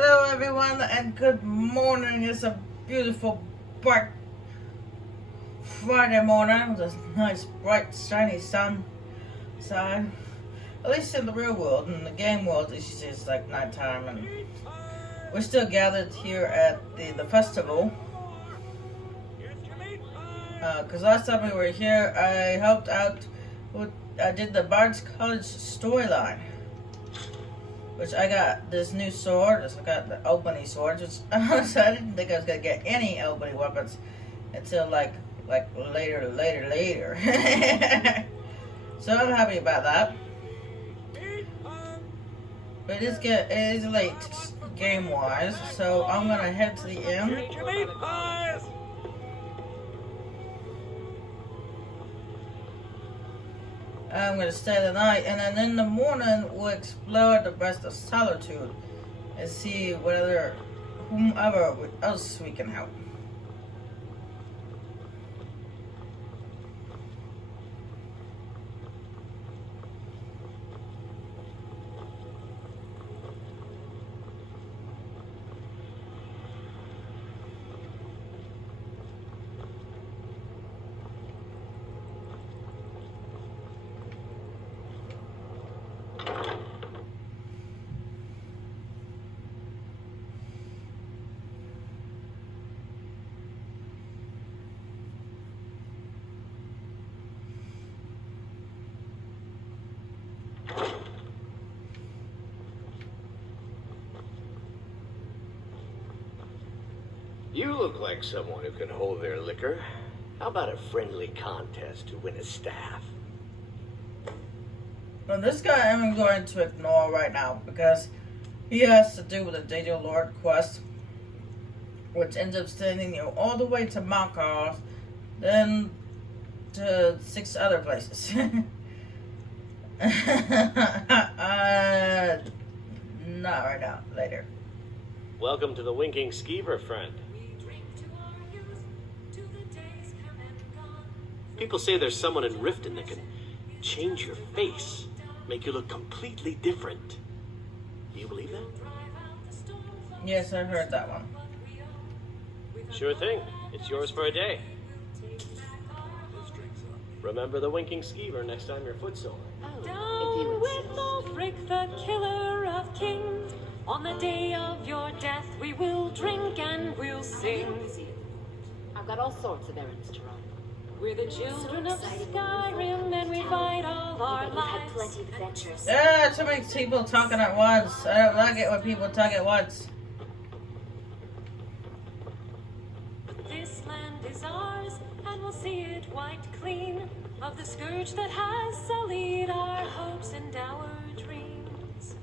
Hello everyone and good morning. It's a beautiful bright Friday morning with a nice bright shiny sun side. At least in the real world, in the game world it's like nighttime, and we're still gathered here at the festival. Cause last time we were here I helped out with, I did the Bard's College storyline. Which I got this new sword. I got the Albany sword. Which honestly, I didn't think I was gonna get any Albany weapons until like later. So I'm happy about that. But it is late game wise, so I'm gonna head to the inn. I'm going to stay the night, and then in the morning we'll explore the rest of Solitude and see whomever else we can help. You look like someone who can hold their liquor. How about a friendly contest to win a staff? Well, this guy I'm going to ignore right now because he has to do with the Danger Lord quest, which ends up sending you all the way to Malkar, then to 6 other places. Not right now, later. Welcome to the Winking Skeever, friend. People say there's someone in Riften that can change your face, make you look completely different. Do you believe that? Yes, I heard that one. Sure thing. It's yours for a day. Remember the Winking Skeever next time your foot's sore. Down with Ulfric, the killer of kings. On the day of your death, we will drink and we'll sing. I've got all sorts of errands to run. We're the children of Skyrim, and we fight all our We've had lives. plenty of adventures. Yeah, too many people talking at once. I don't like it when people talk at once. This land is ours, and we'll see it wiped clean of the scourge that has sullied our hopes and our dreams.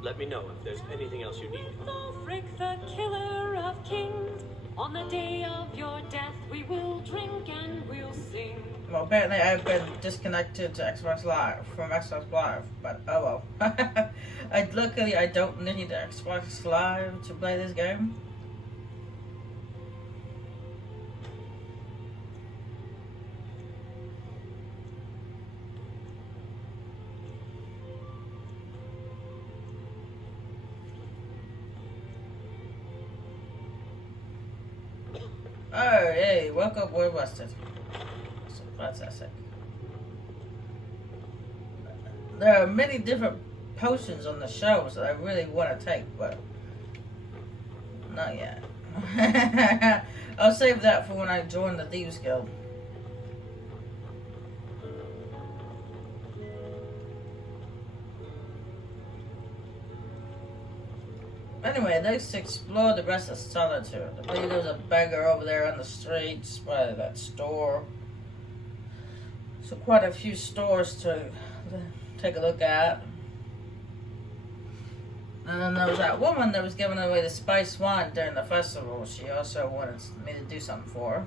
Let me know if there's anything else you need. Ulfric, the killer of kings. On the day of your death, we will drink and we'll sing. Well, apparently I've been disconnected to Xbox Live from Xbox Live, but oh well. Luckily I don't need Xbox Live to play this game. Oh, hey, woke up, we're busted. So fantastic. There are many different potions on the shelves that I really want to take, but not yet. I'll save that for when I join the Thieves Guild. Anyway, let's explore the rest of Solitude. I believe there's a beggar over there on the streets by that store. So quite a few stores to take a look at. And then there was that woman that was giving away the spiced wine during the festival. She also wanted me to do something for her.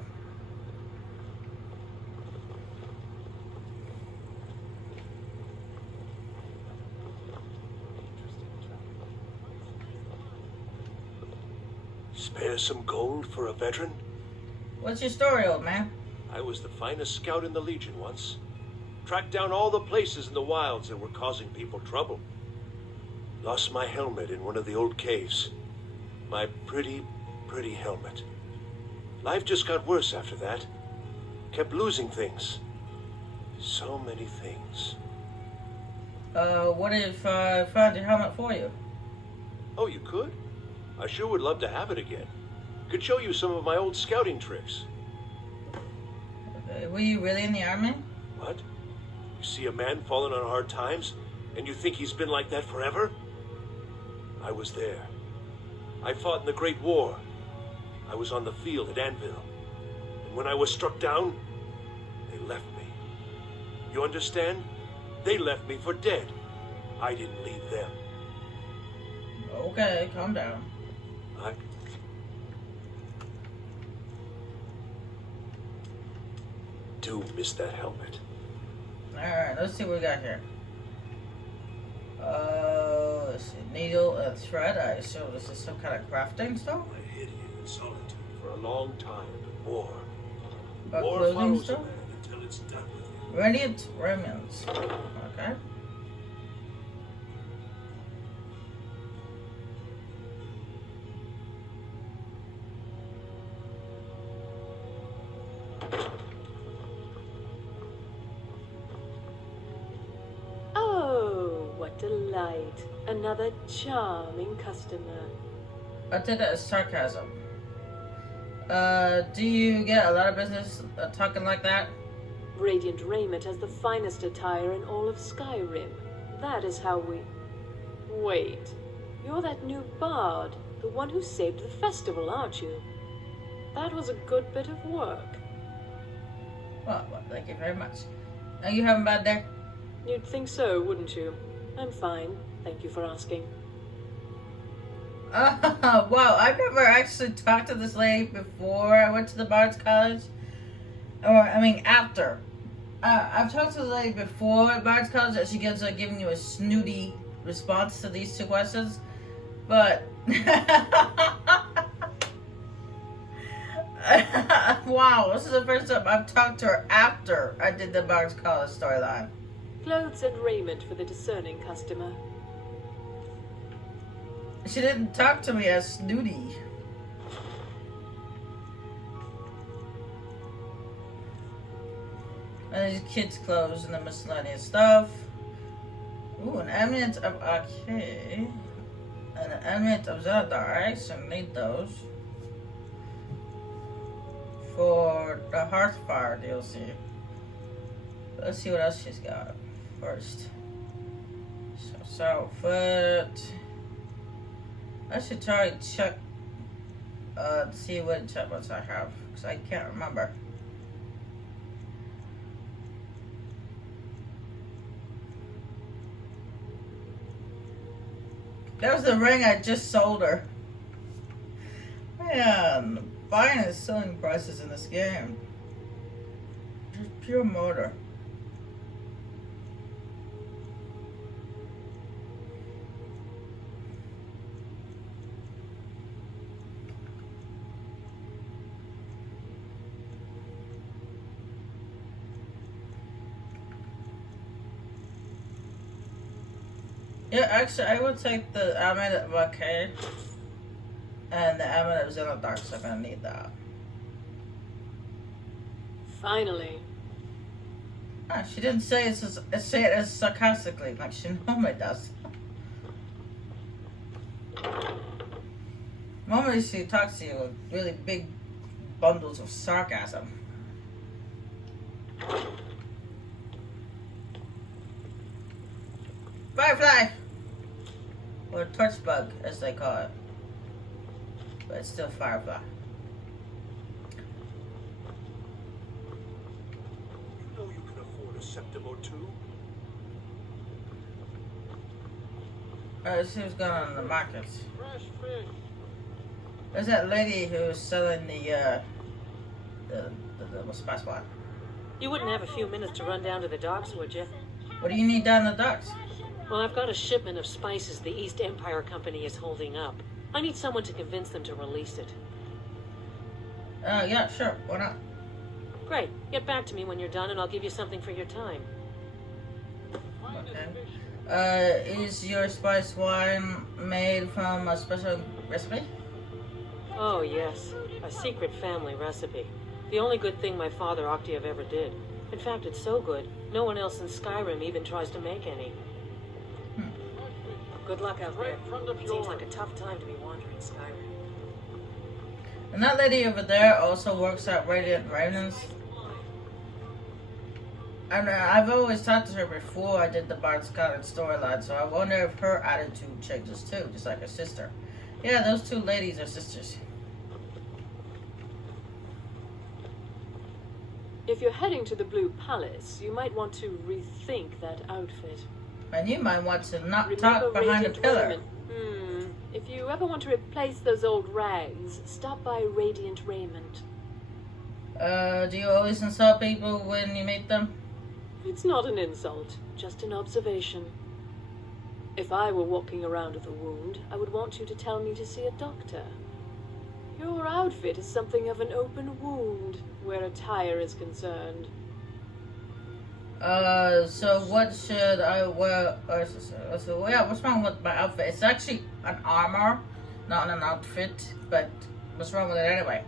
Spare some gold for a veteran? What's your story, old man? I was the finest scout in the Legion once. Tracked down all the places in the wilds that were causing people trouble. Lost my helmet in one of the old caves. My pretty, pretty helmet. Life just got worse after that. Kept losing things. So many things. What if I found your helmet for you? Oh, you could? I sure would love to have it again. Could show you some of my old scouting tricks. Were you really in the army? What? You see a man falling on hard times, and you think he's been like that forever? I was there. I fought in the Great War. I was on the field at Anvil. And when I was struck down, they left me. You understand? They left me for dead. I didn't leave them. Okay, calm down. I do miss that helmet. Alright, let's see what we got here. Let's see. Needle and thread. I assume this is some kind of crafting stuff. I hid here in Solitude for a long time. War. Or War clothing follows a stuff. man until it's done with him. Radiant remnants. Okay. Oh, what delight. Another charming customer. I take that as sarcasm. Do you get a lot of business talking like that? Radiant raiment has the finest attire in all of Skyrim. That is how we... Wait. You're that new bard. The one who saved the festival, aren't you? That was a good bit of work. Well, thank you very much. Are you having a bad day? You'd think so, wouldn't you? I'm fine. Thank you for asking. Wow, I've never actually talked to this lady before I went to the Bard's College. Or, I mean, after. I've talked to the lady before at Bard's College that she gives giving you a snooty response to these two questions. But... wow, this is the first time I've talked to her after I did the Bard's College storyline. Clothes and raiment for the discerning customer. She didn't talk to me as snooty. And these kids' clothes and the miscellaneous stuff. Ooh, an eminence of okay. And an eminence of Zeldar. I actually need those. For the Hearthfire DLC. Let's see what else she's got first. So foot. I should try to check, see what enchantments I have, because I can't remember. That was the ring I just sold her. Man, buying and selling prices in this game. Just pure murder. Yeah, actually, I would take the Amulet of Arcade and the Amulet of Zeldar, so I'm gonna need that. Finally. Ah, she didn't say say it as sarcastically like she normally does. Normally she talks to you with really big bundles of sarcasm. Firefly! Or torch bug, as they call it. But it's still Firefly. You know you can afford a septim or two? Let's see what's going on in the markets. Fresh fish. There's that lady who's selling the spice one. You wouldn't have a few minutes to run down to the docks, would you? What do you need down the docks? Well, I've got a shipment of spices the East Empire Company is holding up. I need someone to convince them to release it. Yeah, sure. Why not? Great. Get back to me when you're done and I'll give you something for your time. Okay. Is your spice wine made from a special recipe? Oh, yes. A secret family recipe. The only good thing my father Octave ever did. In fact, it's so good, no one else in Skyrim even tries to make any. Good luck out there. It seems like a tough time to be wandering Skyrim. And that lady over there also works at Radiant Ravens. And I've always talked to her before I did the Bard's College storyline, so I wonder if her attitude changes too, just like her sister. Yeah, those two ladies are sisters. If you're heading to the Blue Palace, you might want to rethink that outfit. And you might want to not Remember talk behind a Radiant pillar. Raiment? If you ever want to replace those old rags, stop by Radiant Raiment. Do you always insult people when you meet them? It's not an insult, just an observation. If I were walking around with a wound, I would want you to tell me to see a doctor. Your outfit is something of an open wound, where attire is concerned. So what should I wear? So yeah, what's wrong with my outfit? It's actually an armor, not an outfit, but what's wrong with it anyway?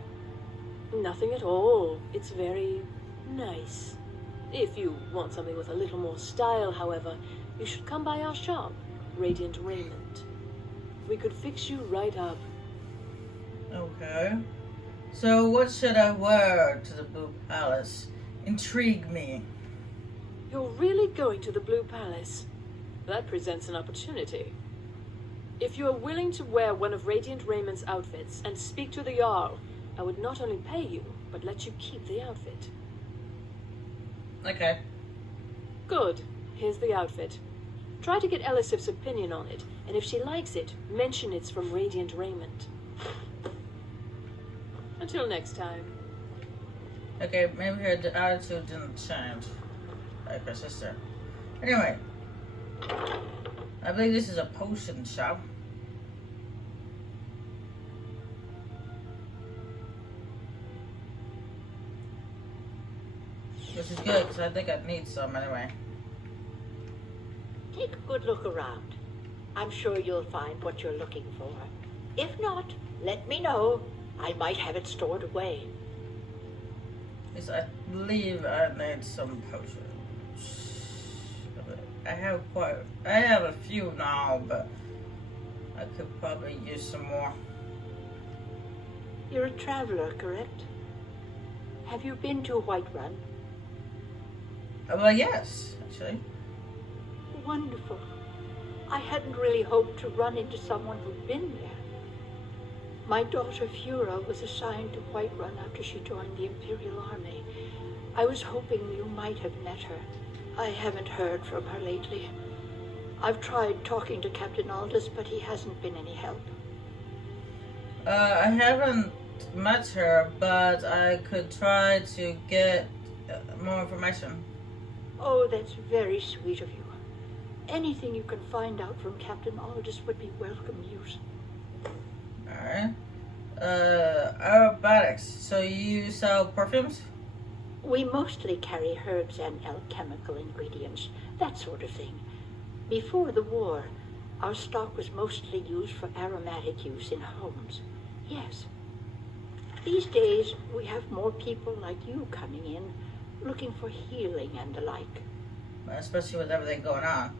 Nothing at all. It's very nice. If you want something with a little more style, however, you should come by our shop, Radiant Raiment. We could fix you right up. Okay. So what should I wear to the Blue Palace? Intrigue me. You're really going to the Blue Palace? That presents an opportunity. If you are willing to wear one of Radiant Raymond's outfits and speak to the Jarl, I would not only pay you, but let you keep the outfit. Okay. Good. Here's the outfit. Try to get Elisif's opinion on it, and if she likes it, mention it's from Radiant Raymond. Until next time. Okay, maybe her attitude didn't change. Like her sister. Anyway. I believe this is a potion shop. Which is good, because I think I need some anyway. Take a good look around. I'm sure you'll find what you're looking for. If not, let me know. I might have it stored away. Yes, I believe I need some potions. I have a few now, but I could probably use some more. You're a traveler, correct? Have you been to Whiterun? Well, yes, actually. Wonderful. I hadn't really hoped to run into someone who'd been there. My daughter Fura was assigned to Whiterun after she joined the Imperial Army. I was hoping you might have met her. I haven't heard from her lately. I've tried talking to Captain Aldous, but he hasn't been any help. I haven't met her, but I could try to get more information. Oh, that's very sweet of you. Anything you can find out from Captain Aldous would be welcome news. Alright. Aerobatics. So you sell perfumes? We mostly carry herbs and alchemical ingredients, that sort of thing. Before the war, our stock was mostly used for aromatic use in homes. Yes. These days, we have more people like you coming in, looking for healing and the like. Especially with everything going on.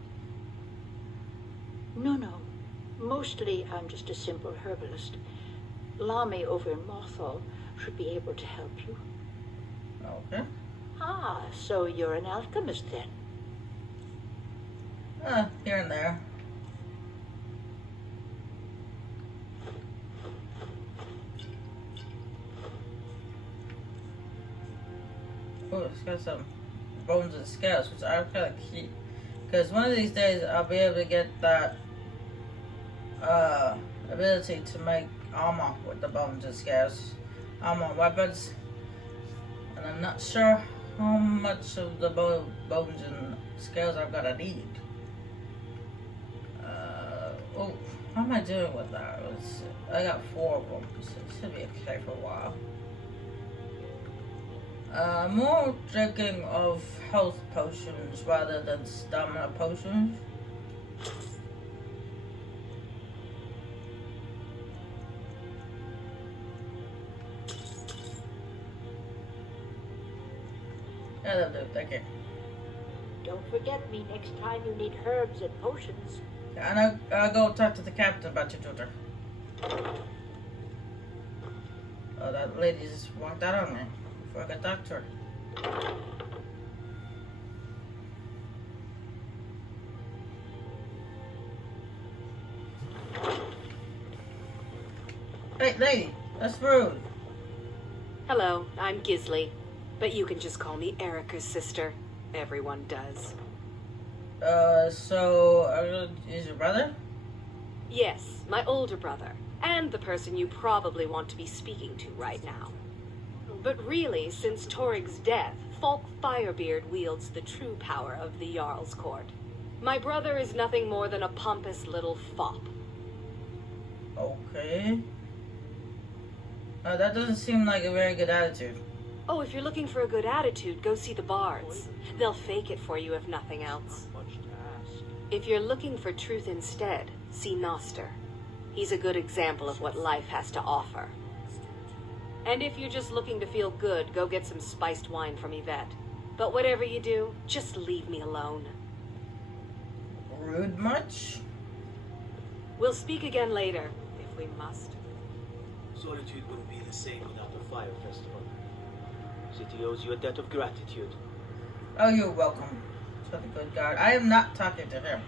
No. Mostly, I'm just a simple herbalist. Lami over in Mothall should be able to help you. Okay. Ah, so you're an alchemist then? Here and there. Oh, it's got some bones and scales, which I'll kind of keep. Because one of these days, I'll be able to get that ability to make armor with the bones and scales. Armor weapons. And I'm not sure how much of the bones and scales I'm gonna need. How am I doing with that? I got 4 of them, so it should be okay for a while. More drinking of health potions rather than stamina potions. That'll do, thank you. Don't forget me next time you need herbs and potions. And I'll go talk to the captain about your daughter. Oh, that lady just walked out on me before I could talk to her. Hey, lady, that's rude. Hello, I'm Gisley, but you can just call me Erica's sister. Everyone does. So, is your brother? Yes, my older brother, and the person you probably want to be speaking to right now. But really, since Torig's death, Falk Firebeard wields the true power of the Jarl's Court. My brother is nothing more than a pompous little fop. Okay. That doesn't seem like a very good attitude. Oh, if you're looking for a good attitude, go see the bards. They'll fake it for you if nothing else. If you're looking for truth instead, see Noster. He's a good example of what life has to offer. And if you're just looking to feel good, go get some spiced wine from Yvette. But whatever you do, just leave me alone. Rude much? We'll speak again later, if we must. Solitude wouldn't be the same without the fire festival. City owes you a debt of gratitude. Oh, you're welcome. For the good God. I am not talking to him.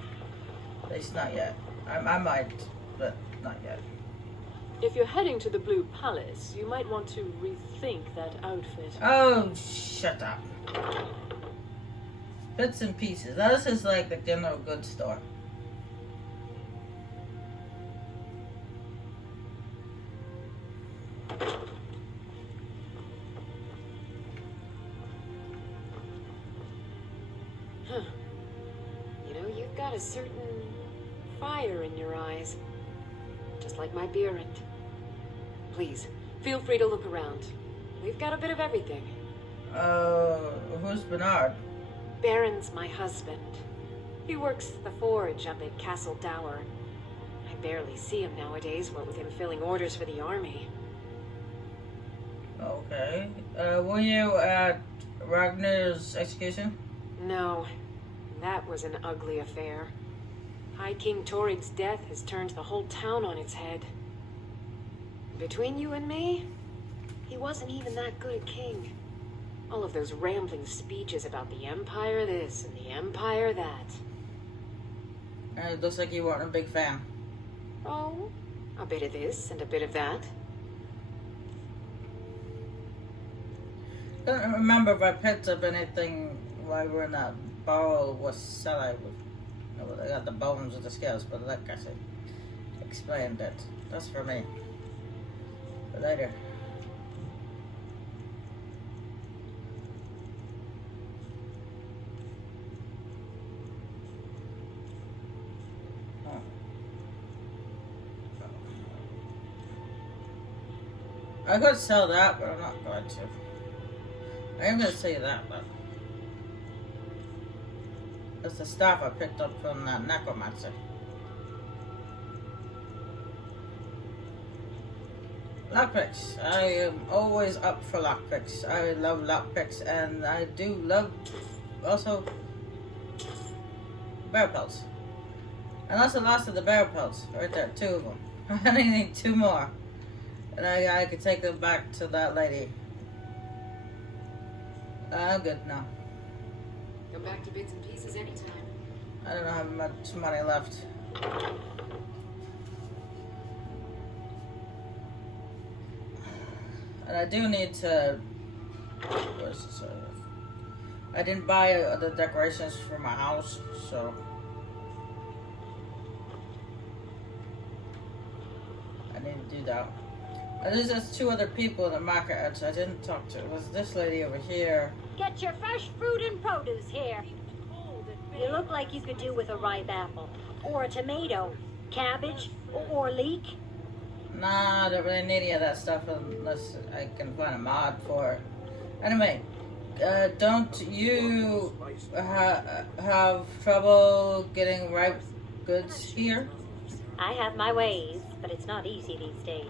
At least not yet. I might, but not yet. If you're heading to the Blue Palace, you might want to rethink that outfit. Oh, shut up. Bits and pieces. Now, this is like the general goods store. You know, you've got a certain fire in your eyes. Just like my Beerant. Please, feel free to look around. We've got a bit of everything. Who's Bernard? Baron's my husband. He works the forge up at Castle Dower. I barely see him nowadays, what with him filling orders for the army. Okay. Were you at Ragnar's execution? No, that was an ugly affair. High King Torig's death has turned the whole town on its head. Between you and me, he wasn't even that good a king. All of those rambling speeches about the Empire this and the Empire that. It looks like you weren't a big fan. Oh, a bit of this and a bit of that. I don't remember if I picked up anything while we were in that barrel was cellar. I got the bones of the scales, but like I said, explained it. That's for me. But later. I could sell that, but I'm not going to. I am going to say that, but that's the stuff I picked up from that necromancer. Lockpicks. I am always up for lockpicks. I love lockpicks, and I do love also bear pelts. And that's the last of the bear pelts right there, 2 of them. I need 2 more. And I could take them back to that lady. I'm good now. Come back to bits and pieces anytime. I don't have much money left. And I do need to... Where's this? I didn't buy the decorations for my house, so... I need to do that. There's just 2 other people in the market I didn't talk to. It was this lady over here. Get your fresh fruit and produce here. You look like you could do with a ripe apple, or a tomato, cabbage, or leek. Nah, I don't really need any of that stuff unless I can find a mod for it. Anyway, don't you have trouble getting ripe goods here? I have my ways, but it's not easy these days.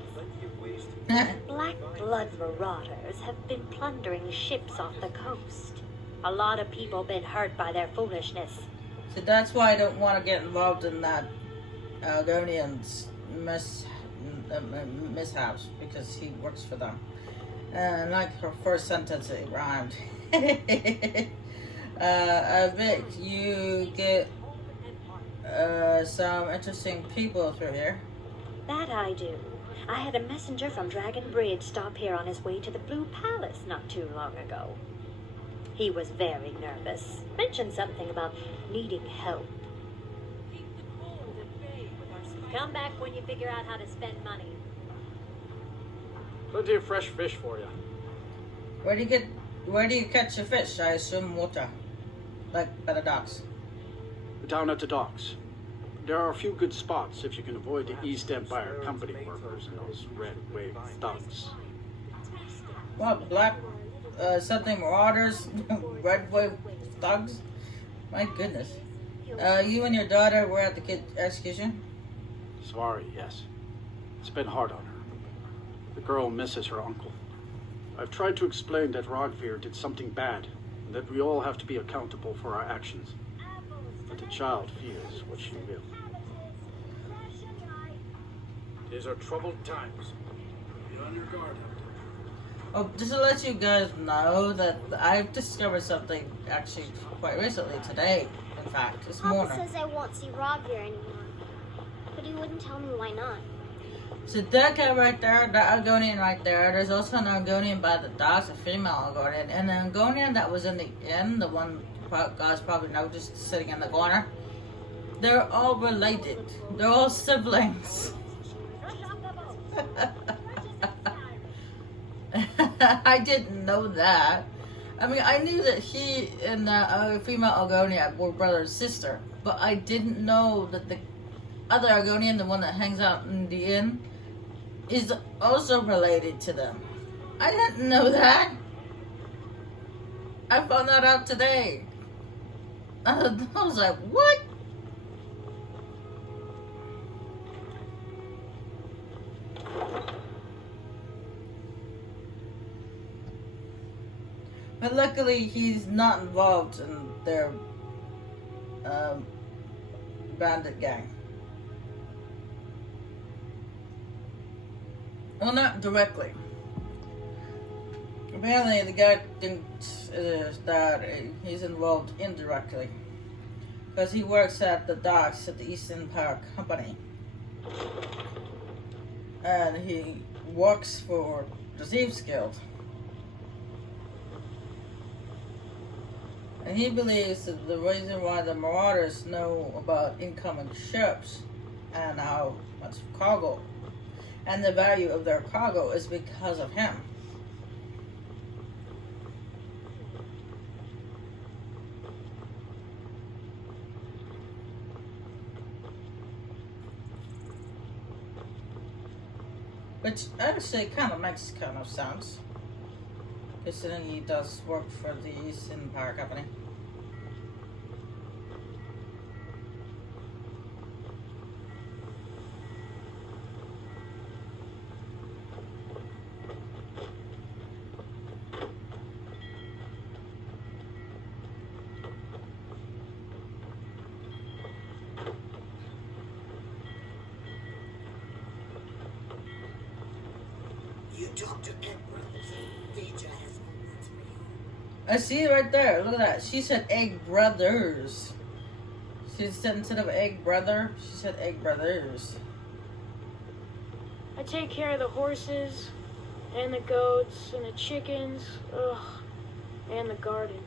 Black blood marauders have been plundering ships off the coast. A lot of people been hurt by their foolishness. So that's why I don't want to get involved in that Argonian's mishaps, because he works for them. And like her first sentence, it rhymed. I bet you get some interesting people through here. That I do. I had a messenger from Dragon Bridge stop here on his way to the Blue Palace not too long ago. He was very nervous. Mentioned something about needing help. Come back when you figure out how to spend money. Plenty of fresh fish for you. Where do you catch your fish? I assume water. Like by the docks. Down at the docks. There are a few good spots if you can avoid the East Empire Company workers and those red wave thugs. What, black, something marauders, red wave thugs? My goodness. You and your daughter were at the kid execution? Sorry, yes. It's been hard on her. The girl misses her uncle. I've tried to explain that Rogvir did something bad, and that we all have to be accountable for our actions. But the child feels what she will. These are troubled times. Be on your guard out there. Oh, just to let you guys know that I've discovered something actually quite recently, today, in fact, this Papa morning. says I won't see Rogvir anymore. But he wouldn't tell me why not. So that guy right there, the Argonian right there, there's also an Argonian by the docks, a female Argonian, and the Argonian that was in the inn, the one guys probably know, just sitting in the corner, they're all related. They're all siblings. I didn't know that. I mean, I knew that he and the female Argonian were brother and sister, but I didn't know that the other Argonian, the one that hangs out in the inn, is also related to them. I didn't know that. I found that out today. I was like, what? But luckily, he's not involved in their bandit gang. Well, not directly. Apparently, the guy thinks that he's involved indirectly, because he works at the docks at the East Empire Company, and he works for the Thieves Guild. And he believes that the reason why the Marauders know about incoming ships and how much cargo and the value of their cargo is because of him. Which actually kind of makes kind of sense, considering he does work for the East Empire Company. You talk to Egg Brothers. Deidre has more words for you. I see it right there. Look at that. She said Egg Brothers. She said instead of Egg Brother, she said Egg Brothers. I take care of the horses, and the goats, and the chickens, and the garden.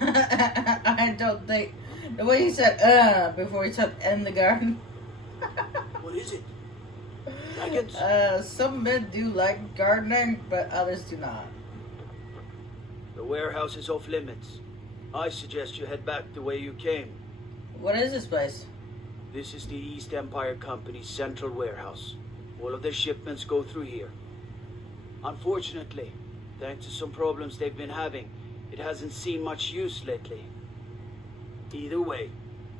I don't think the way he said before he said "in the garden." What is it? Dragons? Some men do like gardening, but others do not. The warehouse is off limits. I suggest you head back the way you came. What is this place? This is the East Empire Company's central warehouse. All of their shipments go through here. Unfortunately, thanks to some problems they've been having, it hasn't seen much use lately. Either way,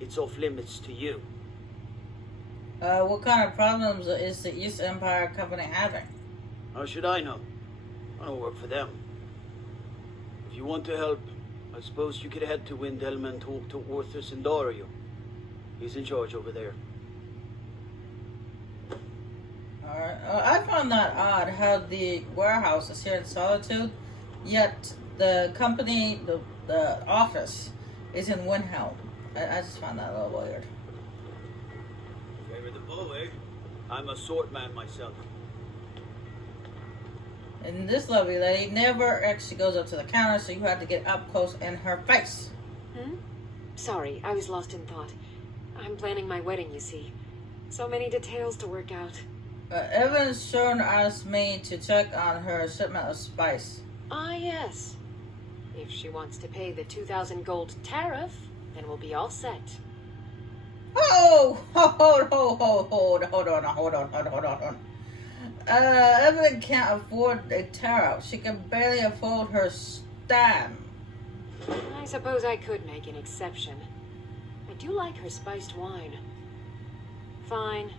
it's off limits to you. What kind of problems is the East Empire Company having? How should I know? I don't work for them. you want to help, I suppose you could head to Windhelm and talk to Orthus and Dario. He's in charge over there. Alright. I found that odd how the warehouse is here in Solitude, yet the company, the office, is in Windhelm. I just found that a little weird. Favor the bow, eh? I'm a sword man myself. And this lovely lady never actually goes up to the counter, so you have to get up close in her face. Sorry, I was lost in thought. I'm planning my wedding, you see. So many details to work out. Evan's shown asked me to check on her shipment of spice. Ah, yes. If she wants to pay the 2,000 gold tariff, then we'll be all set. Oh! Hold on. Evelyn can't afford a tariff. She can barely afford her stam. I suppose I could make an exception. I do like her spiced wine. Fine.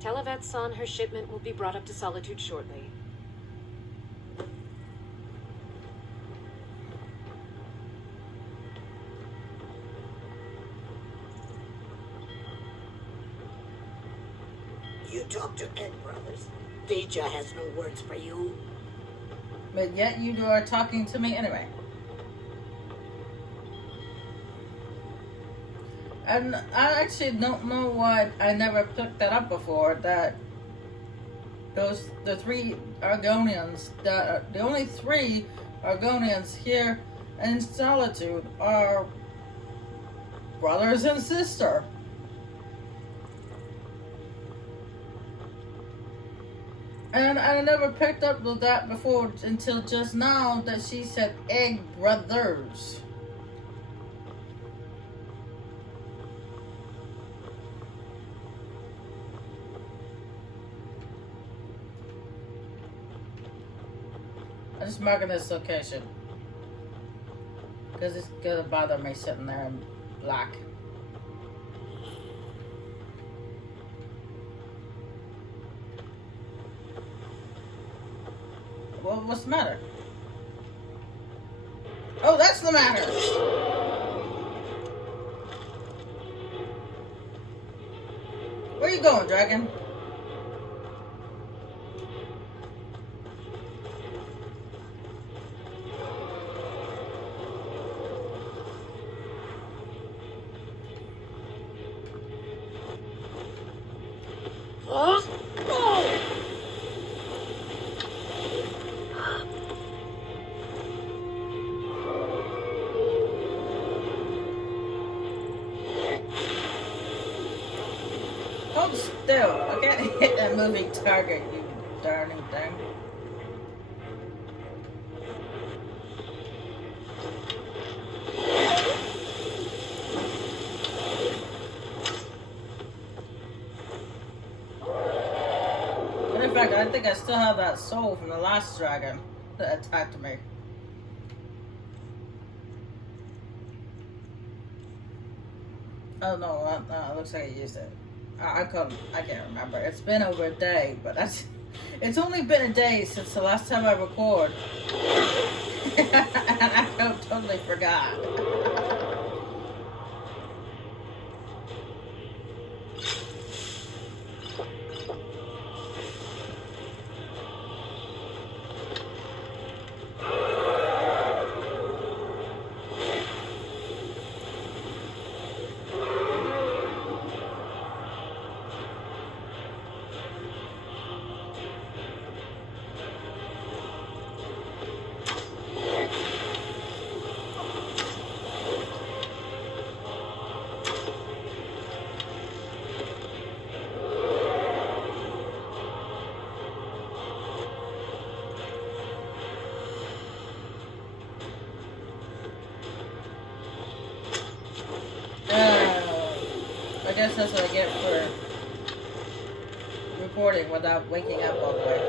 Tell Yvette's son her shipment will be brought up to Solitude shortly. You talk to Ed Brothers. Deja has no words for you. But yet you are talking to me anyway. And I actually don't know why I never picked that up before, that the three Argonians, the only three Argonians here in Solitude are brothers and sister. And I never picked up with that before until just now that she said egg brothers. I'm just marking this location because it's gonna bother me sitting there in black. Well, what's the matter? Oh, that's the matter! Where you going, dragon? Hold still. I can't hit that moving target, you darning thing. And in fact, I think I still have that soul from the last dragon that attacked me. Oh no, it looks like I used it. I can't remember. It's been over a day, but it's only been a day since the last time I recorded. And I totally forgot. I guess that's what I get for recording without waking up all the way.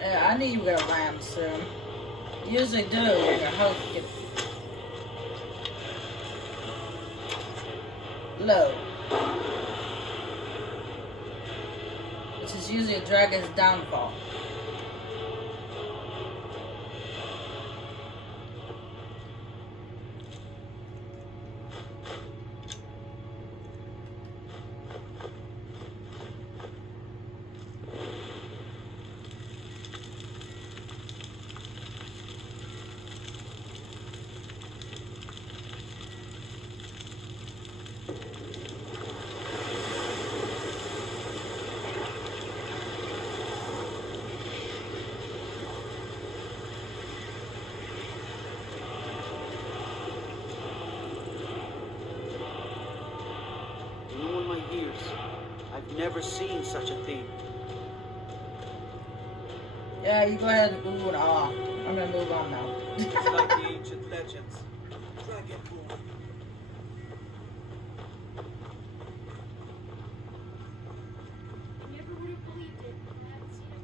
Yeah, I need to get a lamb soon. Usually do when your health gets low. Which is usually a dragon's downfall. In all my years, I've never seen such a thing. Yeah, you go ahead and ooh and ah. I'm gonna move on now. It's like the ancient legends. Dragon Ball. Never would have believed it. I haven't seen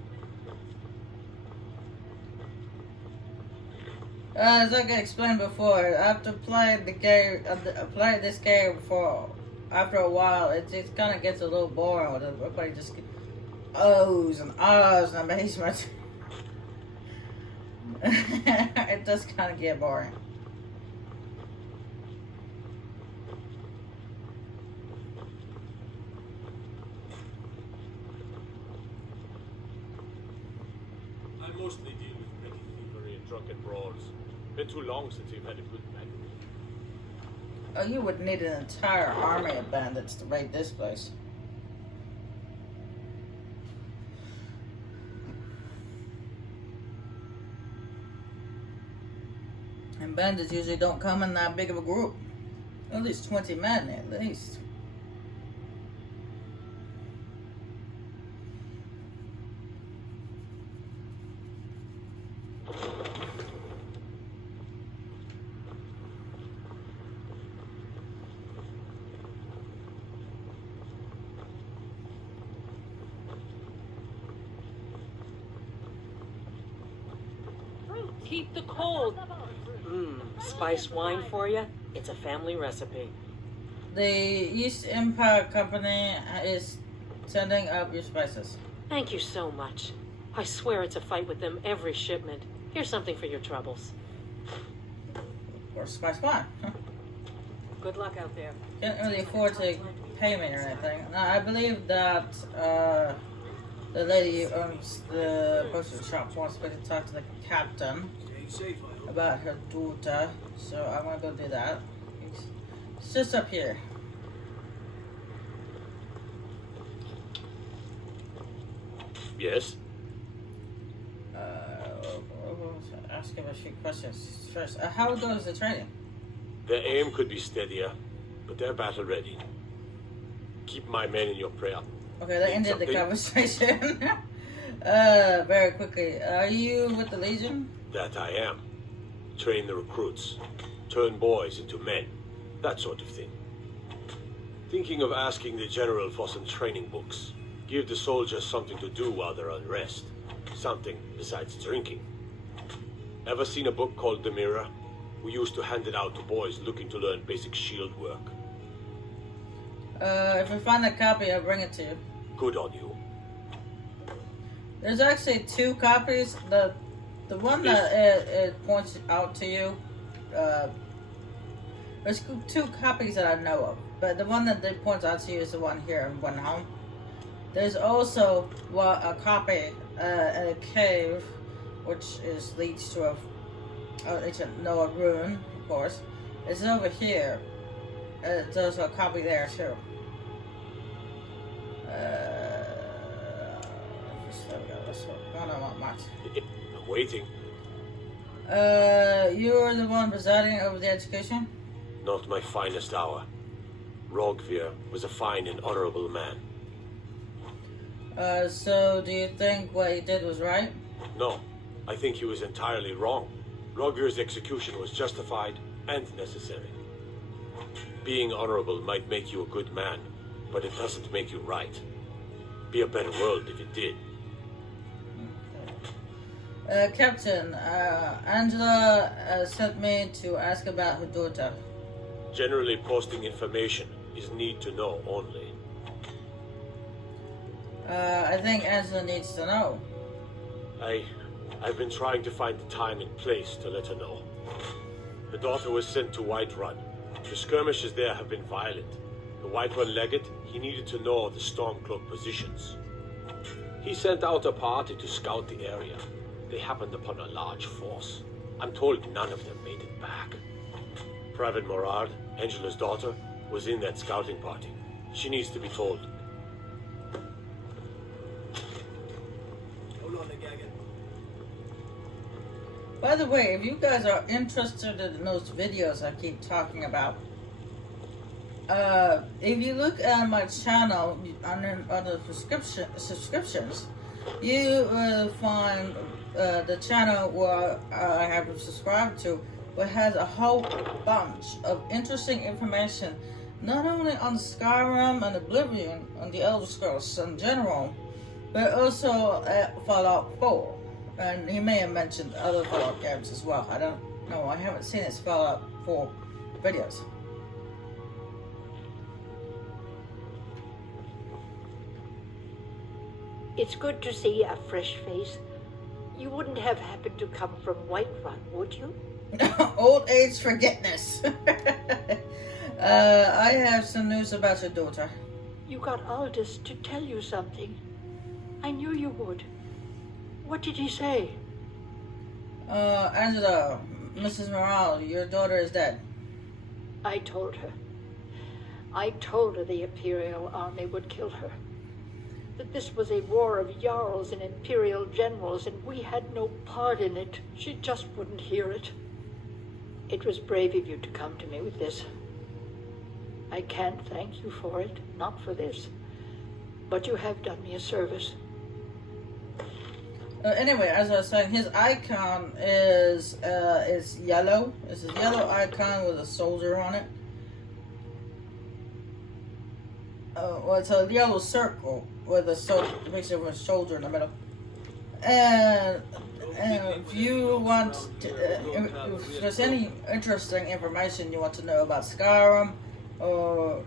it. As I explained before, after playing the game, playing this game for after a while, it just kind of gets a little boring with it. Everybody just ohs and ahs and amazement. It does kind of get boring. I mostly deal with petty thievery and drunken brawls. Been too long since we've had a good man. Oh, you would need an entire army of bandits to raid this place. And bandits usually don't come in that big of a group. At least 20 men, at least. Keep the cold. Spice wine for you? It's a family recipe. The East Empire Company is sending up your spices. Thank you so much. I swear it's a fight with them every shipment. Here's something for your troubles. Or spice wine. Huh? Good luck out there. Can't really afford to pay me or anything. Now, I believe that the lady who owns the grocery shop wants me to talk to the captain about her daughter. So I'm gonna go do that. It's just up here. Yes? Ask him a few questions first. How goes the training? Their aim could be steadier, but they're battle ready. Keep my men in your prayer. Okay, that Need ended something? the conversation. Very quickly. Are you with the Legion? That I am. Train the recruits. Turn boys into men. That sort of thing. Thinking of asking the General for some training books. Give the soldiers something to do while they're on rest. Something besides drinking. Ever seen a book called The Mirror? We used to hand it out to boys looking to learn basic shield work. If we find a copy, I'll bring it to you. Good on you. There's actually two copies. The one that it points out to you, there's two copies that I know of, but the one that it points out to you is the one here in one home. There's also a copy in a cave, which leads to a ancient Noah ruin, of course. It's over here. There's a copy there too. I don't want much. I'm waiting. You're the one presiding over the education? Not my finest hour. Rogvir was a fine and honorable man. So do you think what he did was right? No, I think he was entirely wrong. Rogvir's execution was justified and necessary. Being honorable might make you a good man, but it doesn't make you right. Be a better world if it did. Captain, Angela sent me to ask about her daughter. Generally, posting information is need to know only. I think Angela needs to know. I've been trying to find the time and place to let her know. The daughter was sent to Whiterun. The skirmishes there have been violent. The Whiterun legate, he needed to know the Stormcloak positions. He sent out a party to scout the area. They happened upon a large force. I'm told none of them made it back. Private Morard, Angela's daughter, was in that scouting party. She needs to be told. Hold on, Gagan. By the way, if you guys are interested in those videos I keep talking about, if you look at my channel under other subscriptions, you will find the channel where I have subscribed to, which has a whole bunch of interesting information, not only on Skyrim and Oblivion and the Elder Scrolls in general, but also Fallout 4. And he may have mentioned other Fallout games as well. I don't know. I haven't seen his Fallout 4 videos. It's good to see a fresh face. You wouldn't have happened to come from Whiterun, would you? Old age forgetness. I have some news about your daughter. You got Aldous to tell you something. I knew you would. What did he say? Angela, Mrs. Morale, your daughter is dead. I told her. I told her the Imperial Army would kill her. That this was a war of Jarls and Imperial generals, and we had no part in it. She just wouldn't hear it. It was brave of you to come to me with this. I can't thank you for it, not for this. But you have done me a service. Anyway, as I was saying, his icon is yellow. It's a yellow icon with a soldier on it. Well, it's a yellow circle with a picture of a soldier in the middle. And if you want, if there's any interesting information you want to know about Skyrim or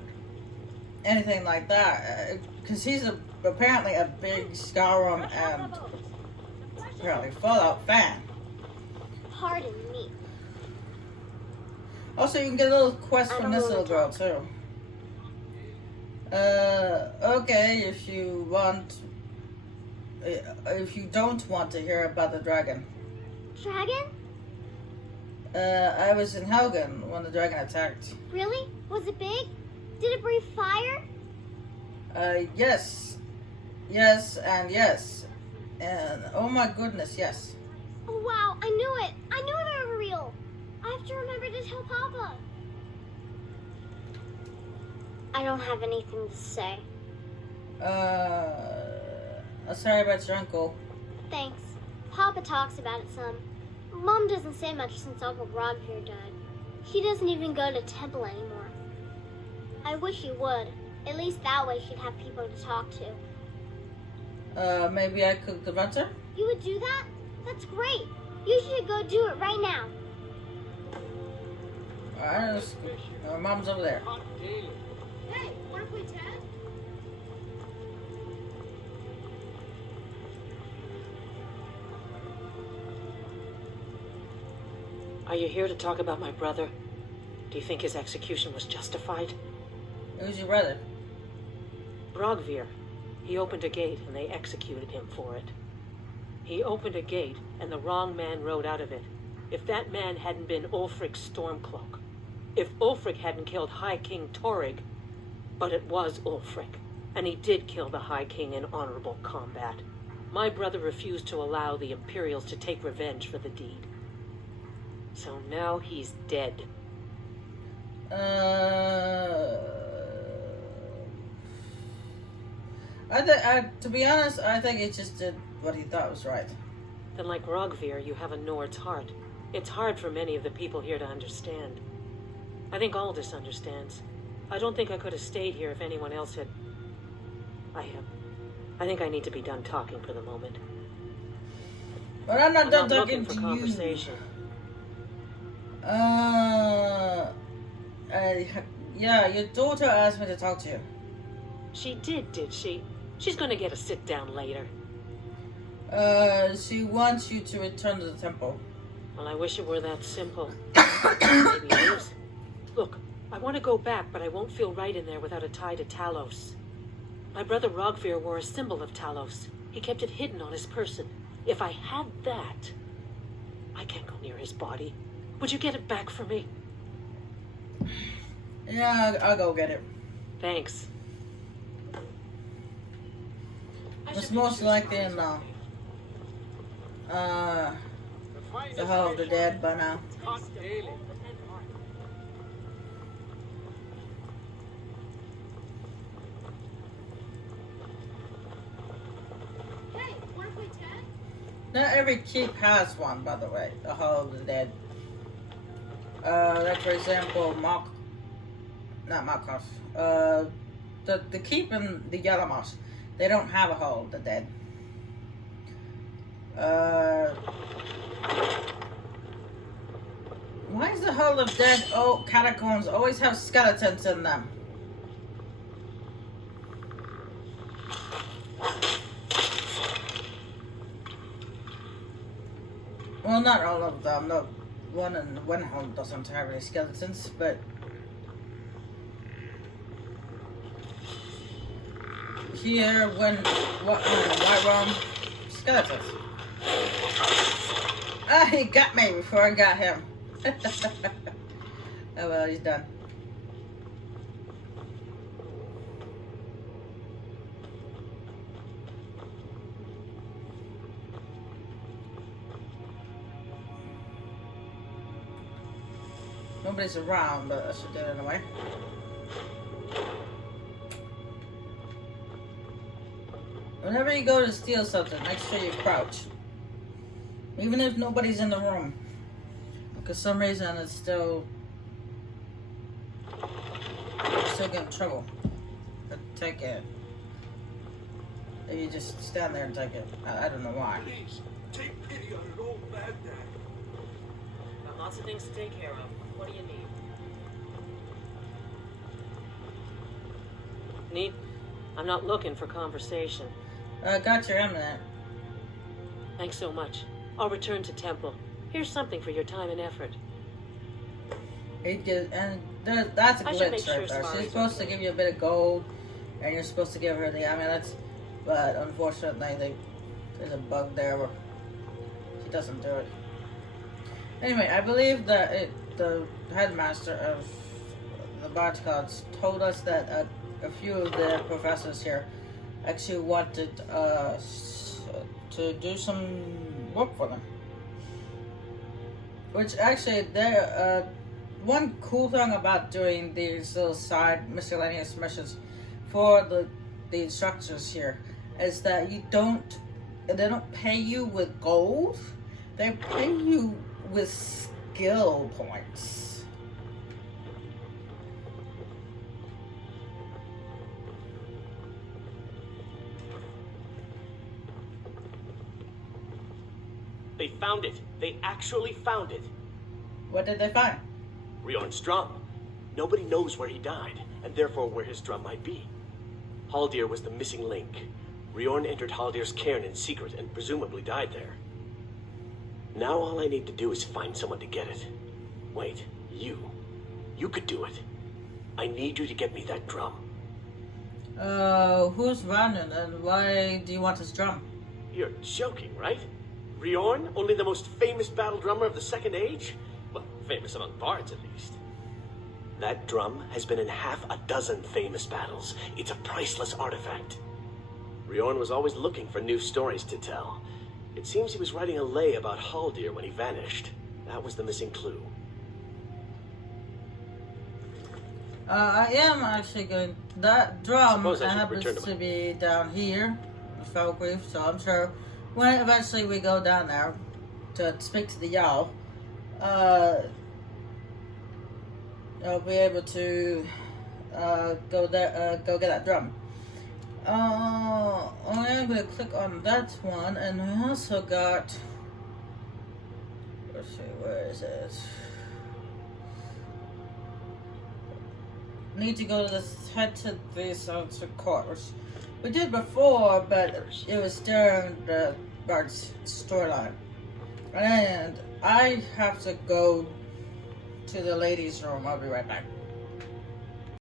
anything like that, because he's apparently a big Skyrim and apparently Fallout fan. Pardon me. Also, you can get a little quest from this little girl too. Okay, if you don't want to hear about the dragon. Dragon? I was in Helgen when the dragon attacked. Really? Was it big? Did it breathe fire? Yes. Yes and yes. And oh my goodness, yes. Oh wow, I knew it. I knew they were real. I have to remember to tell Papa. I don't have anything to say. Sorry about your uncle. Thanks. Papa talks about it some. Mom doesn't say much since Uncle Rodvir died. He doesn't even go to temple anymore. I wish he would. At least that way she'd have people to talk to. Maybe I could convince her? You would do that? That's great. You should go do it right now. Alright, Mom's over there. Hey, wanna play tag? Are you here to talk about my brother? Do you think his execution was justified? Who's your brother? Brogvir. He opened a gate and they executed him for it. He opened a gate and the wrong man rode out of it. If that man hadn't been Ulfric's Stormcloak. If Ulfric hadn't killed High King Torrig. But it was Ulfric. And he did kill the High King in honorable combat. My brother refused to allow the Imperials to take revenge for the deed. So now he's dead. To be honest, I think he just did what he thought was right. Then like Rogvir, you have a Nord's heart. It's hard for many of the people here to understand. I think Aldous understands. I don't think I could have stayed here if anyone else had... I think I need to be done talking for the moment. But I'm not done not talking looking for to conversation. you. Yeah, your daughter asked me to talk to you. She did she? She's gonna get a sit down later. She wants you to return to the temple. Well, I wish it were that simple. Maybe it is. Look, I want to go back, but I won't feel right in there without a tie to Talos. My brother Rogvir wore a symbol of Talos. He kept it hidden on his person. If I had that, I can't go near his body. Would you get it back for me? Yeah, I'll go get it. Thanks. It's most likely in the Hall of the Dead by now. Hey, wanna play tag? Not every keep has one, by the way. The Hall of the Dead. Like for example, not Marcos. The keep in the Yellow Moss, they don't have a Hall of the Dead. Why is the Hall of Dead catacombs always have skeletons in them? Well, not all of them. The one in Wenholm doesn't have any skeletons, but here, White Rum, skeletons. Ah, he got me before I got him. Oh well, he's done. Nobody's around, but I should do it anyway. Whenever you go to steal something, make sure you crouch. Even if nobody's in the room. Because some reason it's still get in trouble. But take it. If you just stand there and take it. I don't know why. Please, take pity on an old man there. Got lots of things to take care of. What do you need? Need? I'm not looking for conversation. Got your eminent. Thanks so much. I'll return to Temple. Here's something for your time and effort. That's a I should make glitch right sure there. Sparry's She's supposed to give you a bit of gold, and you're supposed to give her the amulets, but unfortunately, there's a bug there where she doesn't do it. Anyway, I believe that the headmaster of the Bards College told us that a few of the professors here actually wanted to do some work for them. Which actually, one cool thing about doing these little side miscellaneous missions for the instructors here is that they don't pay you with gold, they pay you with skill points. They found it. They actually found it. What did they find? Riorn's drum. Nobody knows where he died, and therefore where his drum might be. Haldir was the missing link. Riorn entered Haldir's cairn in secret and presumably died there. Now all I need to do is find someone to get it. Wait, you. You could do it. I need you to get me that drum. Who's Vernon, and why do you want his drum? You're joking, right? Riorn, only the most famous battle drummer of the Second Age? Well, famous among bards, at least. That drum has been in half a dozen famous battles. It's a priceless artifact. Riorn was always looking for new stories to tell. It seems he was writing a lay about Haldir when he vanished. That was the missing clue. I am actually going. That drum Suppose I should happens return to to be down here, in Falkreath, so I'm sure when eventually we go down there to speak to the Jarl, I'll be able to go there, go get that drum. I'm going to click on that one, and we also got let's see, where is it? Need to go to this, head to this court, which we did before, but it was during the Bard's storyline. And I have to go to the ladies' room. I'll be right back.